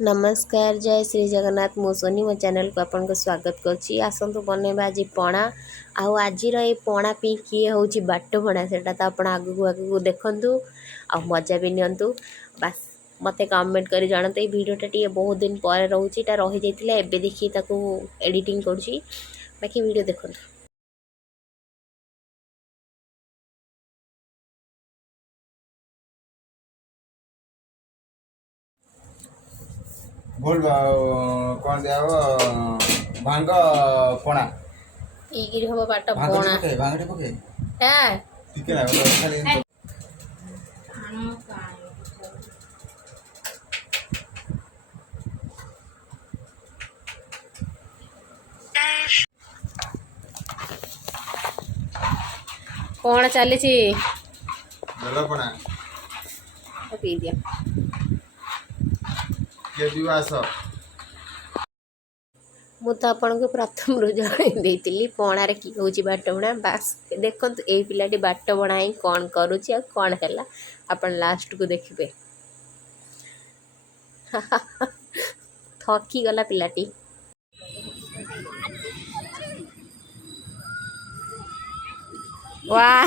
नमस्कार जय श्री जगन्नाथ मु सोनी मो चैनल को आपन को स्वागत करछि। आसंतु बनेबा आज पणा आउ आज रे पणा पी किए होछि बाट पणा सेटा त आपण आगु आगु देखंतु आ मजा भी नियंतु। बस मते कमेंट करी जानते वीडियोटा टी बहुत दिन पर रहउछि ता रहि जैतिला एबे देखि ताकू एडिटिंग करछि बाकी वीडियो देखंतु। भूल कौन दिया भांग पणा इगिरी हबो बाट भांग पणा पके भांग पके है ठीक है ना खाली कौन चली गला पणा पी दिया के दिवास मु तो आपन को प्रथम रु जणई पणार कि हूँ बाट बणा। बास देखो ये पिलाटी बाट बणा ही कौन करुच्ची आ कौन है अपन लास्ट को देखिए। थकी गला पिलाटी। वाह